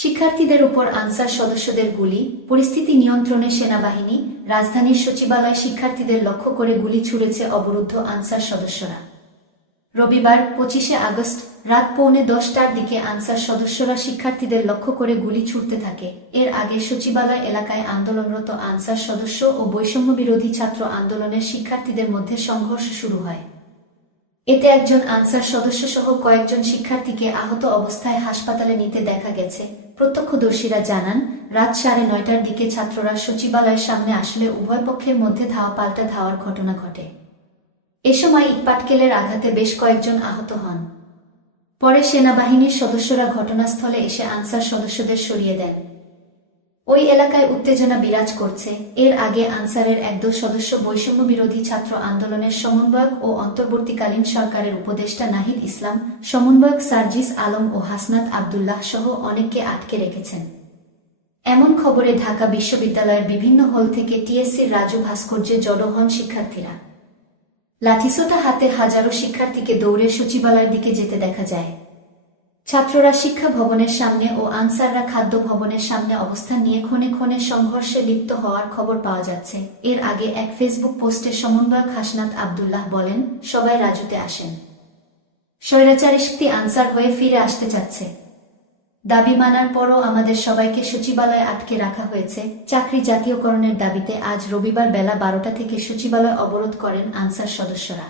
শিক্ষার্থীদের উপর আনসার সদস্যদের গুলি, পরিস্থিতি নিয়ন্ত্রণে সেনাবাহিনী। রাজধানীর সচিবালয় শিক্ষার্থীদের লক্ষ্য করে গুলি ছুড়েছে অবরুদ্ধ আনসার সদস্যরা। রবিবার 25শে আগস্ট রাত 9:45টার দিকে আনসার সদস্যরা শিক্ষার্থীদের লক্ষ্য করে গুলি ছুড়তে থাকে। এর আগে সচিবালয় এলাকায় আন্দোলনরত আনসার সদস্য ও বৈষম্যবিরোধী ছাত্র আন্দোলনের শিক্ষার্থীদের মধ্যে সংঘর্ষ শুরু হয়। এতে একজন আনসার সদস্যসহ কয়েকজন শিক্ষার্থীকে আহত অবস্থায় হাসপাতালে নিতে দেখা গেছে। প্রত্যক্ষদর্শীরা জানান, রাত 9:30টার দিকে ছাত্ররা সচিবালয়ের সামনে আসলে উভয় পক্ষের মধ্যে ধাওয়া পাল্টা ধাওয়ার ঘটনা ঘটে। এ সময় ইটপাটকেলের আঘাতে বেশ কয়েকজন আহত হন। পরে সেনাবাহিনীর সদস্যরা ঘটনাস্থলে এসে আনসার সদস্যদের সরিয়ে দেন। ওই এলাকায় উত্তেজনা বিরাজ করছে। এর আগে আনসারের একদল সদস্য বৈষম্যবিরোধী ছাত্র আন্দোলনের সমন্বয়ক ও অন্তর্বর্তীকালীন সরকারের উপদেষ্টা নাহিদ ইসলাম, সমন্বয়ক সার্জিস আলম ও হাসনাত আবদুল্লাহ সহ অনেককে আটকে রেখেছেন। এমন খবরে ঢাকা বিশ্ববিদ্যালয়ের বিভিন্ন হল থেকে টিএসসির রাজু ভাস্কর্যে জড়ো হন শিক্ষার্থীরা। লাঠিসোঁটা হাতে হাজারো শিক্ষার্থীকে দৌড়ে সচিবালয়ের দিকে যেতে দেখা যায়। ছাত্ররা শিক্ষা ভবনের সামনে ও আনসাররা খাদ্য ভবনের সামনে অবস্থান নিয়ে ক্ষণে ক্ষণে সংঘর্ষে লিপ্ত হওয়ার খবর পাওয়া যাচ্ছে। এর আগে এক ফেসবুক পোস্টে সমন্বয়ক হাসনাত আবদুল্লাহ বলেন, সবাই রাজুতে আসেন। স্বৈরাচারী শক্তি আনসার হয়ে ফিরে আসতে চাচ্ছে। দাবি মানার পরও আমাদের সবাইকে সচিবালয়ে আটকে রাখা হয়েছে। চাকরি জাতীয়করণের দাবিতে আজ রবিবার বেলা 12টা থেকে সচিবালয় অবরোধ করেন আনসার সদস্যরা।